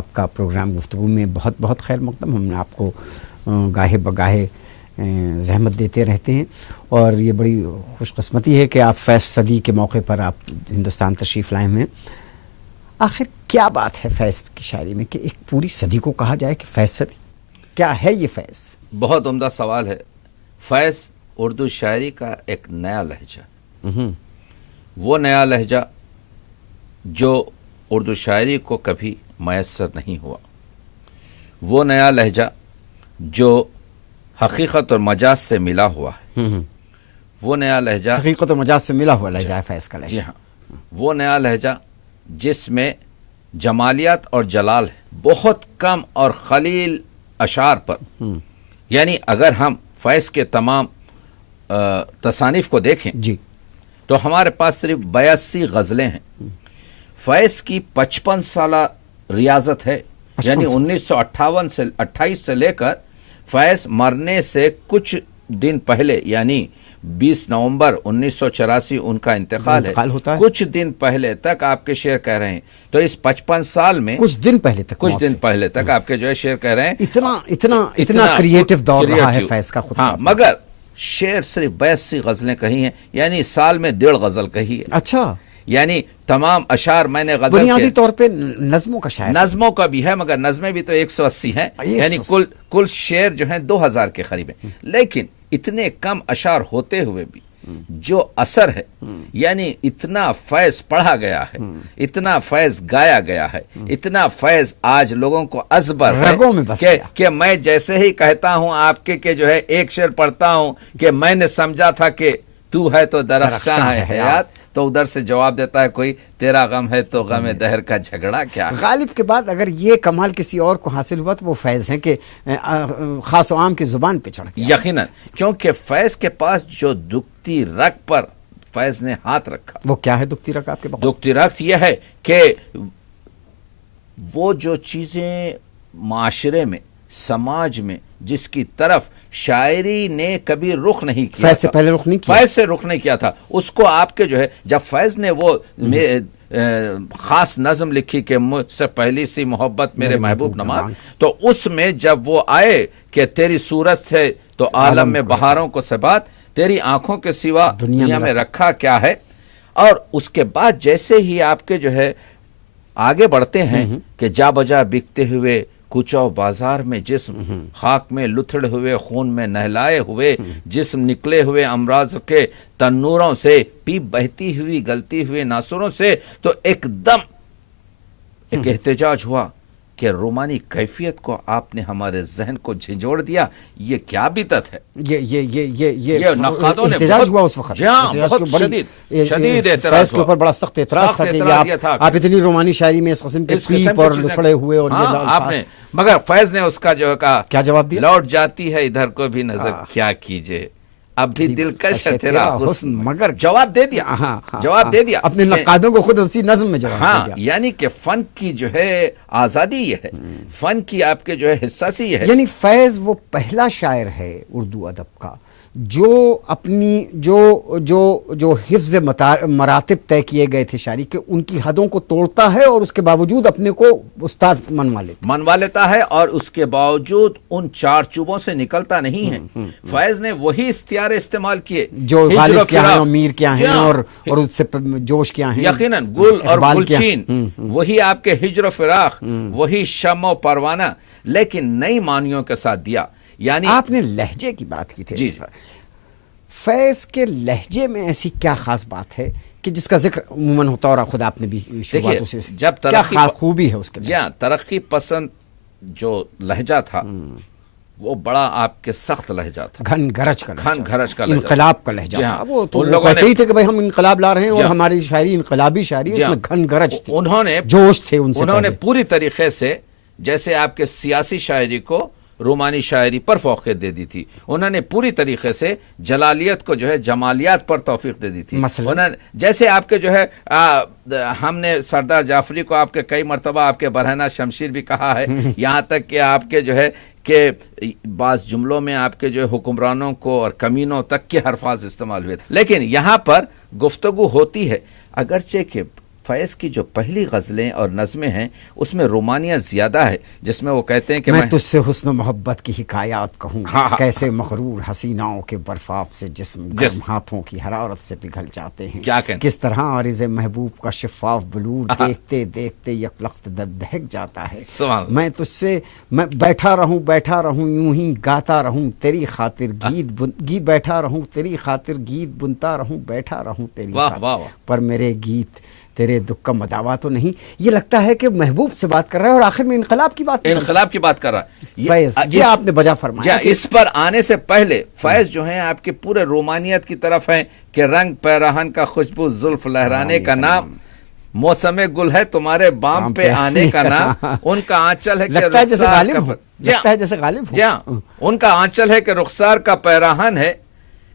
آپ کا پروگرام گفتگو میں بہت بہت خیر مقدم. ہم آپ کو گاہے بگاہے زحمت دیتے رہتے ہیں اور یہ بڑی خوش قسمتی ہے کہ آپ فیض صدی کے موقع پر آپ ہندوستان تشریف لائے ہیں. آخر کیا بات ہے فیض کی شاعری میں کہ ایک پوری صدی کو کہا جائے کہ فیض صدی؟ کیا ہے یہ فیض؟ بہت عمدہ سوال ہے. فیض اردو شاعری کا ایک نیا لہجہ، وہ نیا لہجہ جو اردو شاعری کو کبھی میسر نہیں ہوا، وہ نیا لہجہ جو حقیقت اور مجاز سے ملا ہوا ہے، وہ نیا لہجہ حقیقت اور مجاز سے ملا ہوا لہجہ ہے فیض کا لہجہ. جی ہاں، وہ نیا لہجہ جس میں جمالیات اور جلال ہے. بہت کم اور خلیل اشعار پر، یعنی اگر ہم فیض کے تمام تصانیف کو دیکھیں جی تو ہمارے پاس صرف 82 غزلیں ہیں. فیض کی 55 سالہ ریاضت ہے، یعنی 1958 سے 28 سے لے کر فیض مرنے سے کچھ دن پہلے، یعنی 20 نومبر 1984 ان کا انتقال ہے، کچھ دن پہلے تک آپ کے شعر کہہ رہے ہیں. تو اس 55 سال میں کچھ دن پہلے تک آپ کے جو ہے شعر کہہ رہے ہیں. اتنا کریٹیو دور رہا ہے فیض کا خود. ہاں، مگر شعر صرف 82 غزلیں کہی ہیں، یعنی سال میں 1.5 غزل کہی ہے. اچھا، یعنی تمام اشعار میں نے غزل بنیادی طور پہ نظموں کا شاعر، نظموں کا بھی ہے مگر نظمیں بھی تو 180 ہیں، یعنی کل شعر جو ہیں 2000 کے قریب ہیں. لیکن اتنے کم اشعار ہوتے ہوئے بھی جو اثر ہے، یعنی اتنا فیض پڑھا گیا ہے، اتنا فیض گایا گیا ہے، اتنا فیض آج لوگوں کو ازبر ہے کہ میں جیسے ہی کہتا ہوں آپ کے کہ جو ہے ایک شعر پڑھتا ہوں کہ میں نے سمجھا تھا کہ تو ہے تو درخشاں ہے حیات، تو ادھر سے جواب دیتا ہے کوئی تیرا غم ہے تو غم دہر کا جھگڑا کیا ہے. غالب کے بعد اگر یہ کمال کسی اور کو حاصل ہوا تو وہ فیض ہے کہ خاص و عام کی زبان پہ چڑھ گیا. یقیناً، کیونکہ فیض کے پاس جو دکھتی رگ پر فیض نے ہاتھ رکھا. وہ کیا ہے دکھتی رگ آپ کے پاس؟ دکھتی رگ یہ ہے کہ وہ جو چیزیں معاشرے میں، سماج میں جس کی طرف شاعری نے کبھی رخ نہیں کیا، فیض سے پہلے رخ نہیں کیا، فیض سے رخ نہیں کیا تھا، اس کو آپ کے جو ہے جب فیض نے وہ خاص نظم لکھی کہ مجھ سے پہلی سی محبت میرے محبوب نماز، تو اس میں جب وہ آئے کہ تیری صورت سے تو عالم میں بہاروں کو ثبات، تیری آنکھوں کے سوا دنیا میں رکھا کیا ہے. اور اس کے بعد جیسے ہی آپ کے جو ہے آگے بڑھتے ہیں کہ جا بجا بکتے ہوئے کوچہ و بازار میں جسم، خاک میں لتھڑ ہوئے خون میں نہلائے ہوئے جسم، نکلے ہوئے امراض کے تنوروں سے، پیپ بہتی ہوئی گلتی ہوئے ناصروں سے، تو ایک دم ایک احتجاج ہوا کہ رومانی کیفیت کو آپ نے ہمارے ذہن کو جھنجھوڑ دیا. یہ کیا بدعت ہے؟ یہ نقادوں نے احتجاج ہوا اس وقت، بہت شدید اعتراض کے اوپر بڑا سخت اعتراض تھا کہ آپ اتنی رومانی شاعری میں اس قسم کے پیپ اور لتھڑے ہوئے اور آپ نے، مگر فیض نے اس کا جو کہا کیا جواب دیا؟ لوٹ جاتی ہے ادھر کو بھی نظر کیا کیجئے، اب بھی دلکش ہے تیرا حسن، مگر جواب دے دیا، جواب دے دیا اپنے نقادوں کو خود اسی نظم میں جواب دے دیا. یعنی کہ فن کی جو ہے آزادی یہ ہے، فن کی آپ کے جو ہے حساسی یہ ہے. یعنی فیض وہ پہلا شاعر ہے اردو ادب کا جو اپنی جو حفظ مراتب طے کیے گئے تھے شاعری کے، ان کی حدوں کو توڑتا ہے اور اس کے باوجود اپنے کو استاد منوا لیتا ہے اور اس کے باوجود ان چار چوبوں سے نکلتا نہیں ہے. فیض نے وہی استعارے استعمال کیے جو غالب کیا ہیں اور میر کیا ہیں اور اس سے جوش کیا ہیں، یقیناً گل اور گلچین، وہی آپ کے ہجر و فراق، وہی شمع و پروانہ، لیکن نئی معنیوں کے ساتھ دیا. یعنی آپ نے لہجے کی بات کی تھی، فیض کے لہجے میں ایسی کیا خاص بات ہے کہ جس کا ذکر عموماً ہوتا اور خود آپ نے بھی شروعات سے، جب کیا خوبی ہے اس کے لہجے؟ ترقی پسند جو لہجہ تھا وہ بڑا آپ کے سخت لہجہ تھا، گھن گرج کا لہجہ، انقلاب کا لہجہ. وہ تو کہتے ہی تھے کہ بھائی ہم انقلاب لا رہے ہیں اور ہماری شاعری انقلابی شاعری، اس میں گھن گرج تھی، جوش تھے. انہوں نے پوری طریقے سے جیسے آپ کے سیاسی شاعری کو رومانی شاعری پر فوقیت دے دی تھی، انہوں نے پوری طریقے سے جلالیت کو جو ہے جمالیات پر توفیق دے دی تھی. جیسے آپ کے جو ہے ہم نے سردار جعفری کو آپ کے کئی مرتبہ آپ کے برہنہ شمشیر بھی کہا ہے، یہاں تک کہ آپ کے جو ہے کہ بعض جملوں میں آپ کے جو حکمرانوں کو اور کمینوں تک کے الفاظ استعمال ہوئے تھے. لیکن یہاں پر گفتگو ہوتی ہے، اگرچہ کہ فیض کی جو پہلی غزلیں اور نظمیں ہیں اس میں رومانیت زیادہ ہے، جس میں وہ کہتے ہیں کہ میں تجھ سے حسن و محبت کی حکایات کہوں، ہاں ہاں کیسے مغرور حسیناؤں کے برفاف سے جسم گرم ہاتھوں کی حرارت سے پگھل جاتے ہیں، کیا کہنا، کس طرح عارض محبوب کا شفاف بلور دیکھتے دیکھتے یک لخت دہک جاتا ہے، میں تجھ سے میں بیٹھا رہوں یوں ہی گاتا رہوں تیری خاطر گیت بیٹھا رہوں تیری خاطر گیت بنتا رہوں بیٹھا رہوں تیری خاطر، پر میرے گیت تیرے دکھ کا مداوا تو نہیں۔ یہ لگتا ہے کہ محبوب سے بات کر رہا ہے اور آخر میں انقلاب کی بات کر رہا ہے۔ فیض یہ آپ نے بجا فرمایا۔ اس پر آنے سے پہلے فیض جو ہیں آپ کے پورے رومانیت کی طرف ہیں کہ رنگ پیراہن کا خوشبو زلف لہرانے کا نام، موسم گل ہے تمہارے بام پہ آنے کا نام، ان کا آنچل ہے کہ لگتا ہے جیسے غالب ہو، جہاں ان کا آنچل ہے کہ رخسار کا پیراہن ہے،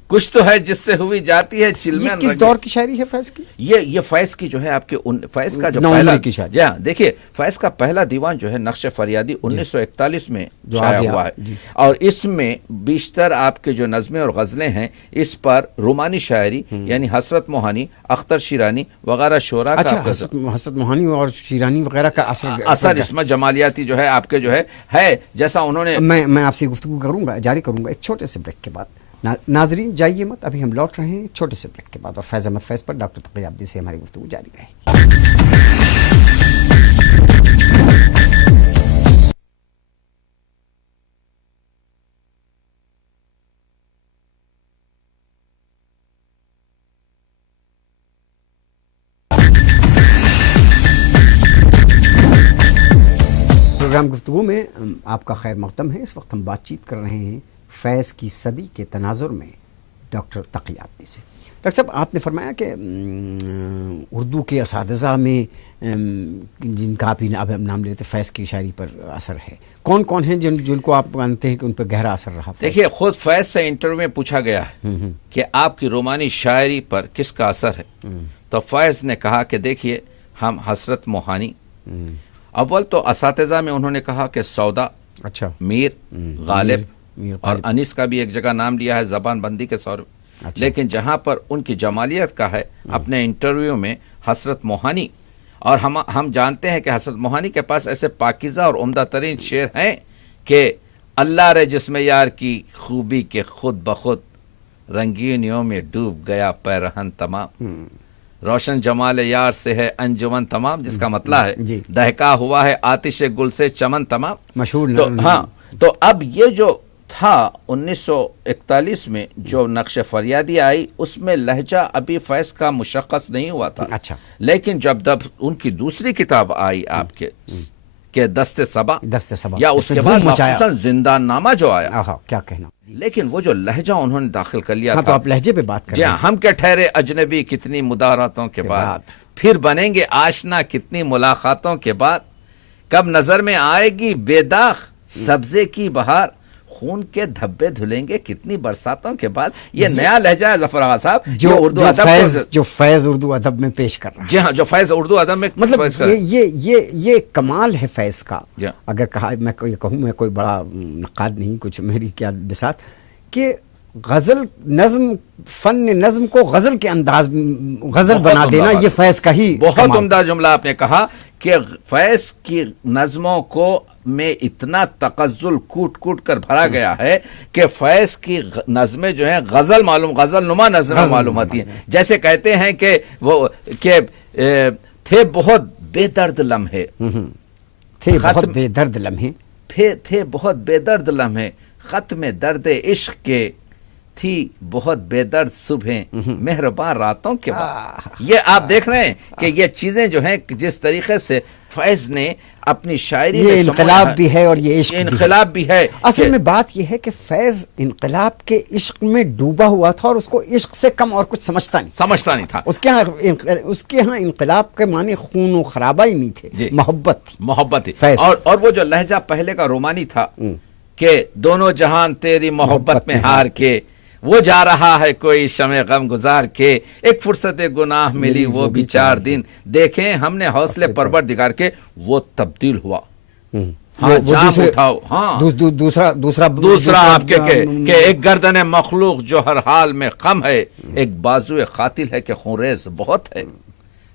کچھ تو ہے جس سے ہوئی جاتی ہے چلمن۔ یہ کس دور کی شاعری ہے فیض کی؟ یہ فیض کی جو ہے آپ کے فیض کا جو پہلا کی شاعری، جی ہاں دیکھیے فیض کا پہلا دیوان جو ہے نقش فریادی 1941 میں شائع ہوا ہے، اور اس میں بیشتر آپ کے جو نظمیں اور غزلیں ہیں اس پر رومانی شاعری یعنی حسرت موہانی، اختر شیرانی وغیرہ شعراء کا حسرت موہانی اور شیرانی وغیرہ کا اثر اس میں جمالیاتی جو ہے آپ کے جو ہے جیسا انہوں نے۔ میں آپ سے گفتگو جاری کروں گا ایک چھوٹے سے بریک کے بعد۔ ناظرین جائیے مت، ابھی ہم لوٹ رہے ہیں چھوٹے سے بریک کے بعد، اور فیض احمد فیض پر ڈاکٹر تقی عابدی سے ہماری گفتگو جاری رہے گی۔ پروگرام گفتگو میں آپ کا خیر مقدم ہے۔ اس وقت ہم بات چیت کر رہے ہیں فیض کی صدی کے تناظر میں ڈاکٹر تقی عابدی سے۔ ڈاکٹر صاحب آپ نے فرمایا کہ اردو کے اساتذہ میں جن کا آپ نام لیتے فیض کی شاعری پر اثر ہے، کون کون ہیں جن کو آپ مانتے ہیں کہ ان پر گہرا اثر رہا؟ دیکھیے خود فیض سے انٹرویو میں پوچھا گیا ہے کہ آپ کی رومانی شاعری پر کس کا اثر ہے، تو فیض نے کہا کہ دیکھیے ہم حسرت موہانی، اول تو اساتذہ میں انہوں نے کہا کہ سودا، اچھا، میر غالب اور انیس کا بھی ایک جگہ نام لیا ہے زبان بندی کے سور، لیکن جہاں پر ان کی جمالیت کا ہے اپنے انٹرویو میں حسرت موہانی، اور ہم جانتے ہیں کہ حسرت موہانی کے پاس ایسے پاکیزہ اور عمدہ ترین شعر ہیں کہ اللہ رے جس میں یار کی خوبی کے خود بخود رنگینیوں میں ڈوب گیا پیرہن تمام، روشن جمال یار سے ہے انجمن تمام، جس کا مطلب ہے دہکا ہوا ہے آتش گل سے چمن تمام، مشہور۔ ہاں تو اب یہ جو تھا 1941 میں جو نقش فریادی آئی اس میں لہجہ ابھی فیض کا مشخص نہیں ہوا تھا، اچھا، لیکن جب ان کی دوسری کتاب آئی آپ کے دست صبا یا اس کے بعد مخصوصاً زندان نامہ جو آیا، کیا کہنا، لیکن وہ جو لہجہ انہوں نے داخل کر لیا تھا، تھا، تو آپ لہجے پہ بات کر رہے ہیں۔ ہم کے ٹھہرے اجنبی کتنی مداراتوں کے بعد، پھر بنیں گے آشنا کتنی ملاقاتوں کے بعد، کب نظر میں آئے گی بے داغ سبزے کی بہار، خون کے دھبے دھلیں گے کتنی برساتوں کے بعد۔ یہ نیا لہجہ ہے ظفر آغا صاحب جو فیض اردو ادب میں پیش کر رہا ہے۔ جی ہاں، جو فیض اردو ادب میں مطلب یہ کمال ہے فیض کا۔ اگر کہا میں کہوں، میں کوئی بڑا نقاد نہیں، کچھ میری کیا بساط، کہ غزل نظم، فن نظم کو غزل کے انداز غزل بنا دینا، یہ فیض کا ہی بہت عمدہ جملہ آپ نے کہا کہ فیض کی نظموں کو میں اتنا تغزل کوٹ کوٹ کر بھرا گیا ہے کہ فیض کی نظمیں جو ہیں غزل نما نظمیں معلوم ہوتی ہیں، جیسے کہتے ہیں کہ وہ کہ تھے بہت بے درد لمحے، تھے بہت بے درد لمحے، تھے بہت بے درد لمحے، ختم درد عشق کے تھی بہت بے درد صبح مہربان راتوں کے بعد۔ یہ آپ دیکھ رہے ہیں کہ یہ چیزیں جو ہیں جس طریقے سے فیض نے اپنی شاعری میں، یہ انقلاب بھی ہے اور یہ عشق انقلاب بھی ہے۔ اصل میں بات یہ ہے کہ فیض انقلاب کے عشق میں ڈوبا ہوا تھا اور اس کو عشق سے کم اور کچھ سمجھتا نہیں تھا۔ اس کے ہاں انقلاب کے معنی خون و خرابہ ہی نہیں تھے، محبت تھی فیض۔ اور وہ جو لہجہ پہلے کا رومانی تھا کہ دونوں جہان تیری محبت میں ہار کے، وہ جا رہا ہے کوئی شمع غم گزار کے، ایک فرصت گناہ ملی وہ بھی 4 دن، دیکھیں ہم نے حوصلے پروردگار کے، وہ تبدیل ہوا۔ دوسرا آپ کے کہ ایک گردن مخلوق جو ہر حال میں خم ہے، ایک بازو قاتل ہے کہ خونریز بہت ہے،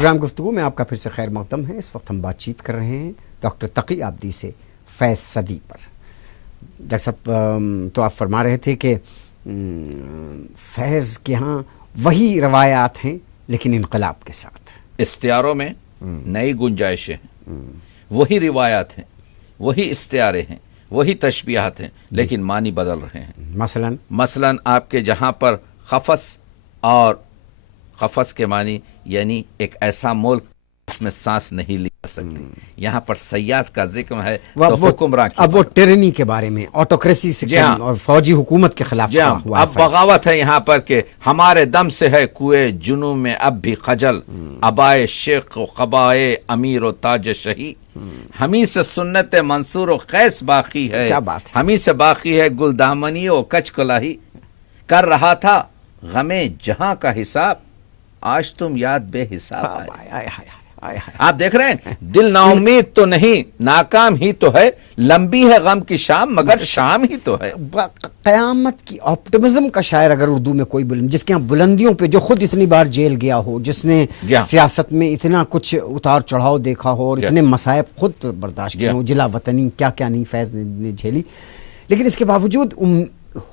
پروگرام گفتگو میں آپ کا پھر سے خیر مقدم ہے. اس وقت ہم بات چیت کر رہے ہیں ڈاکٹر تقی آبدی سے فیض صدی پر. ڈاکٹر صاحب تو آپ فرما رہے تھے کہ فیض کے ہاں وہی روایات ہیں لیکن انقلاب کے ساتھ. استعاروں میں نئی گنجائشیں ہیں، وہی روایات ہیں، وہی استعارے ہیں، وہی تشبیہات ہیں، لیکن معنی بدل رہے ہیں. مثلا آپ کے جہاں پر خفص، اور خفص کے معنی یعنی ایک ایسا ملک اس میں سانس نہیں لی جا سکتی، یہاں پر سیاد کا ذکر ہے تو حکمراں کی. اب وہ ٹیرنی کے بارے میں، آٹوکریسی سے اور فوجی حکومت کے خلاف ہوا. اب بغاوت ہے یہاں پر کہ ہمارے دم سے ہے کوئے جنوں میں اب بھی خجل، ابائے شیخ و قبائے امیر و تاج شہی، ہمیں سے سنت منصور و قیس باقی ہے، ہمیں سے باقی ہے گلدامنی و کچ کلاہی. کر رہا تھا غم جہاں کا حساب، آج تم یاد بے حساب آئے. آپ دیکھ رہے ہیں، دل نا امید تو نہیں، ناکام ہی تو ہے، لمبی ہے غم کی شام مگر شام ہی تو ہے. قیامت کی آپٹمزم کا شاعر اگر اردو میں کوئی جس کے ہاں بلندیوں پہ، جو خود اتنی بار جیل گیا ہو، جس نے سیاست میں اتنا کچھ اتار چڑھاؤ دیکھا ہو اور اتنے مصائب خود برداشت کیے ہوں، جلا وطنی کیا کیا نہیں فیض نے جھیلی، لیکن اس کے باوجود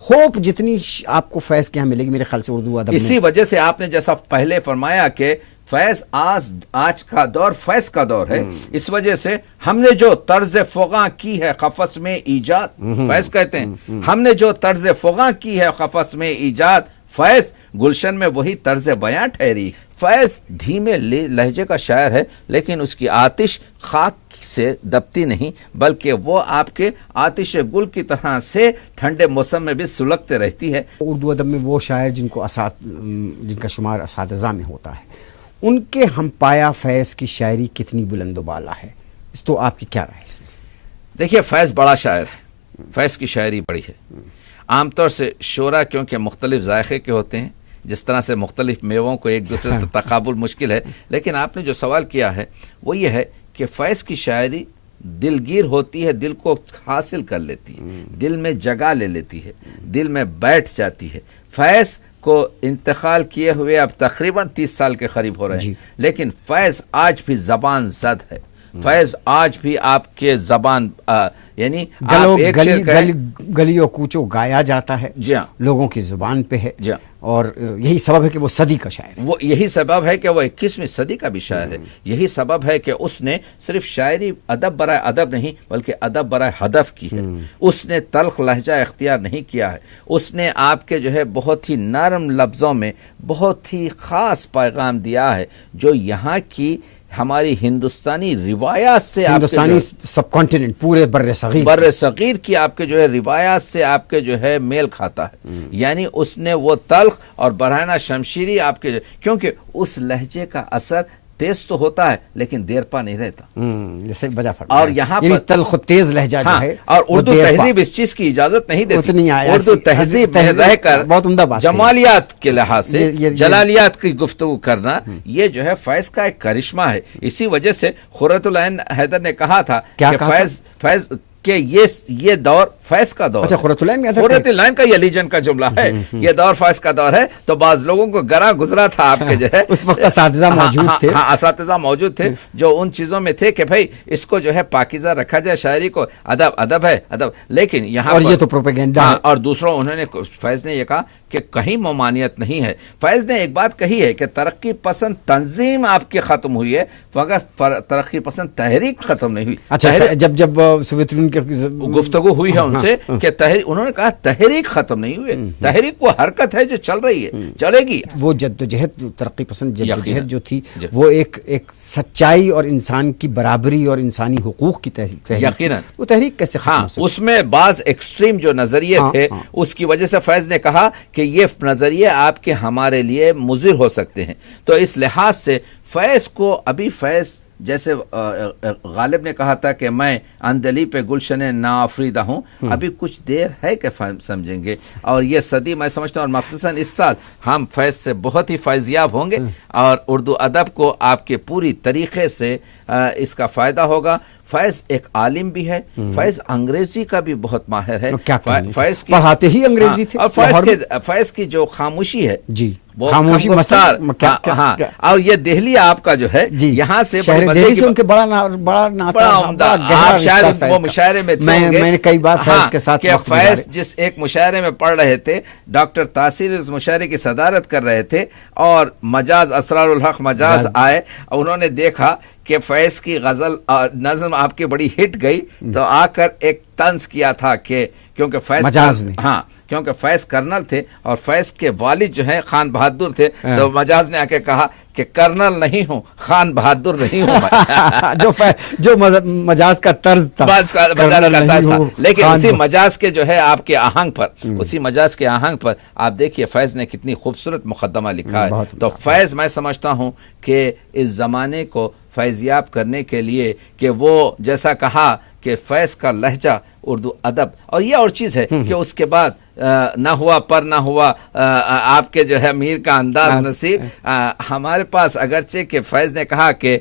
ہوپ جتنی آپ کو فیض کے ہاں ملے گی میرے خیال سے اردو ادب میں. اسی وجہ سے آپ نے جیسا پہلے فرمایا کہ فیض آج کا دور فیض کا دور ہے، اس وجہ سے ہم نے جو طرز فغاں کی ہے قفس میں ایجاد، فیض کہتے ہیں ہم نے جو طرز فغاں کی ہے قفس میں ایجاد، فیض گلشن میں وہی طرز بیاں ٹھہری. فیض دھیمے لہجے کا شاعر ہے، لیکن اس کی آتش خاک سے دبتی نہیں، بلکہ وہ آپ کے آتش گل کی طرح سے ٹھنڈے موسم میں بھی سلگتے رہتی ہے. اردو ادب میں وہ شاعر جن کا شمار اساتذہ میں ہوتا ہے، ان کے ہم پایا فیض کی شاعری کتنی بلند و بالا ہے، اس تو آپ کی کیا رائے اس میں؟ دیکھیے، فیض بڑا شاعر ہے، فیض کی شاعری بڑی ہے. عام طور سے شعرا کیونکہ مختلف ذائقے کے ہوتے ہیں، جس طرح سے مختلف میووں کو ایک دوسرے سے تقابل مشکل ہے، لیکن آپ نے جو سوال کیا ہے وہ یہ ہے کہ فیض کی شاعری دلگیر ہوتی ہے، دل کو حاصل کر لیتی ہے، دل میں جگہ لے لیتی ہے، دل میں بیٹھ جاتی ہے. فیض کو انتقال کیے ہوئے اب تقریباً 30 سال کے قریب ہو رہے ہیں، لیکن فیض آج بھی زبان زد ہے. فیض آج بھی آپ کے زبان یعنی گلیوں کوچوں گایا جاتا ہے، لوگوں کی زبان پہ ہے، اور یہی سبب ہے کہ وہ صدی کا شاعر ہے. وہ یہی سبب ہے کہ وہ 21ویں صدی کا بھی شاعر ہے. یہی سبب ہے کہ اس نے صرف شاعری ادب برائے ادب نہیں بلکہ ادب برائے ہدف کی ہے. اس نے تلخ لہجہ اختیار نہیں کیا ہے. اس نے آپ کے جو ہے بہت ہی نرم لفظوں میں بہت ہی خاص پیغام دیا ہے، جو یہاں کی ہماری ہندوستانی روایات سے، ہندوستانی سب کانٹیننٹ پورے بر صغیر کی آپ کے جو ہے روایات سے آپ کے جو ہے میل کھاتا ہے. یعنی اس نے وہ تلخ اور برہنہ شمشیری آپ کے، کیونکہ اس لہجے کا اثر تیز تو ہوتا ہے لیکن دیر پا نہیں رہتا. جیسے اور یہاں پر تلخ تیز لہجہ جو ہے، اور اردو تہذیب اس چیز کی اجازت نہیں دیتی. اردو تہذیب میں رہ کر جمالیات کے لحاظ سے جلالیات کی گفتگو کرنا، یہ جو ہے فیض کا ایک کرشمہ ہے. اسی وجہ سے خورۃ العین حیدر نے کہا تھا کہ فیض کہ یہ دور فیض کا دور. اچھا، خورۃ العین کا یہ لیجن کا جملہ ہے، یہ دور فیض کا دور ہے. تو بعض لوگوں کو گرا گزرا تھا آپ کے جو ہے اس وقت اساتذہ موجود تھے، اساتذہ موجود تھے جو ان چیزوں میں تھے کہ بھائی اس کو جو ہے پاکیزہ رکھا جائے، شاعری کو ادب ہے ادب. لیکن یہاں اور یہ تو پروپیگنڈا ہے. اور دوسروں انہوں نے فیض نے یہ کہا کہ کہیں ممانعت نہیں ہے. فیض نے ایک بات کہی ہے کہ ترقی پسند تنظیم آپ کی ختم ہوئی ہے مگر ترقی پسند تحریک ختم نہیں ہوئی. اچھا، جب سوویت یونین کی گفتگو ہوئی ہے ان سے کہ انہوں نے کہا تحریک ختم نہیں ہوئی، تحریک وہ حرکت ہے جو چل رہی ہے، چلے گی. وہ جدوجہد، ترقی پسند جدوجہد جو تھی، وہ ایک سچائی اور انسان کی برابری اور انسانی حقوق کی تحریک. یقیناً وہ تحریک کیسے ختم ہو سکتی؟ اس میں بعض ایکسٹریم جو نظریے تھے اس کی وجہ سے فیض نے کہا کہ یہ نظریے آپ کے ہمارے لیے مضر ہو سکتے ہیں. تو اس لحاظ سے فیض کو ابھی فیض جیسے غالب نے کہا تھا کہ میں اندلی پہ گلشن ناآفریدہ ہوں، ابھی کچھ دیر ہے کہ سمجھیں گے. اور یہ صدی میں سمجھتا ہوں، اور مخصوصاً اس سال ہم فیض سے بہت ہی فیضیاب ہوں گے اور اردو ادب کو آپ کے پوری طریقے سے اس کا فائدہ ہوگا. فیض ایک عالم بھی ہے، فیض انگریزی کا بھی بہت ماہر ہے. فیض پڑھاتے ہی انگریزی تھے. اور فیض کی جو خاموشی ہے، وہ خاموشی خمگفتار، مثلا ہاں، اور یہ دہلی آپ کا جو ہے جی یہاں سے شہر بڑی مزے دہلی کی سے ان کے بڑا ناتا بڑا عمدہ، گہرا آپ رشتہ شاید فیض وہ کا۔ مشاعرے میں تھے ہوں گے، میں نے کئی بار فیض کے ساتھ کہ وقت فیض گزارے۔ جس ایک مشاعرے میں پڑھ رہے تھے، ڈاکٹر تاثیر اس مشاعرے کی صدارت کر رہے تھے، اور مجاز اسرار الحق مجاز آئے، اور انہوں نے دیکھا کہ فیض کی غزل نظم آپ کی بڑی ہٹ گئی، تو آ کر ایک طنز کیا تھا کہ کیونکہ فیض مجاز نے، ہاں کیونکہ فیض کرنل تھے اور فیض کے والد جو ہیں خان بہادر تھے، تو مجاز نے آ کے کہا کہ کرنل نہیں ہوں، خان بہادر نہیں ہوں میں۔ جو مجاز کا طرز تھا، مجاز کا طرز تھا، لیکن اسی خان مجاز کے جو ہے آپ کے آہنگ پر، اسی مجاز کے آہنگ پر آپ دیکھیے فیض نے کتنی خوبصورت مقدمہ لکھا ہے۔ تو فیض میں سمجھتا ہوں کہ اس زمانے کو فیضیاب کرنے کے لیے، کہ وہ جیسا کہا کہ فیض کا لہجہ اردو ادب، اور یہ اور چیز ہے کہ اس کے بعد نہ ہوا پر نہ ہوا آپ کے جو ہے میر کا انداز نصیب، ہمارے پاس اگرچہ کہ فیض نے کہا کہ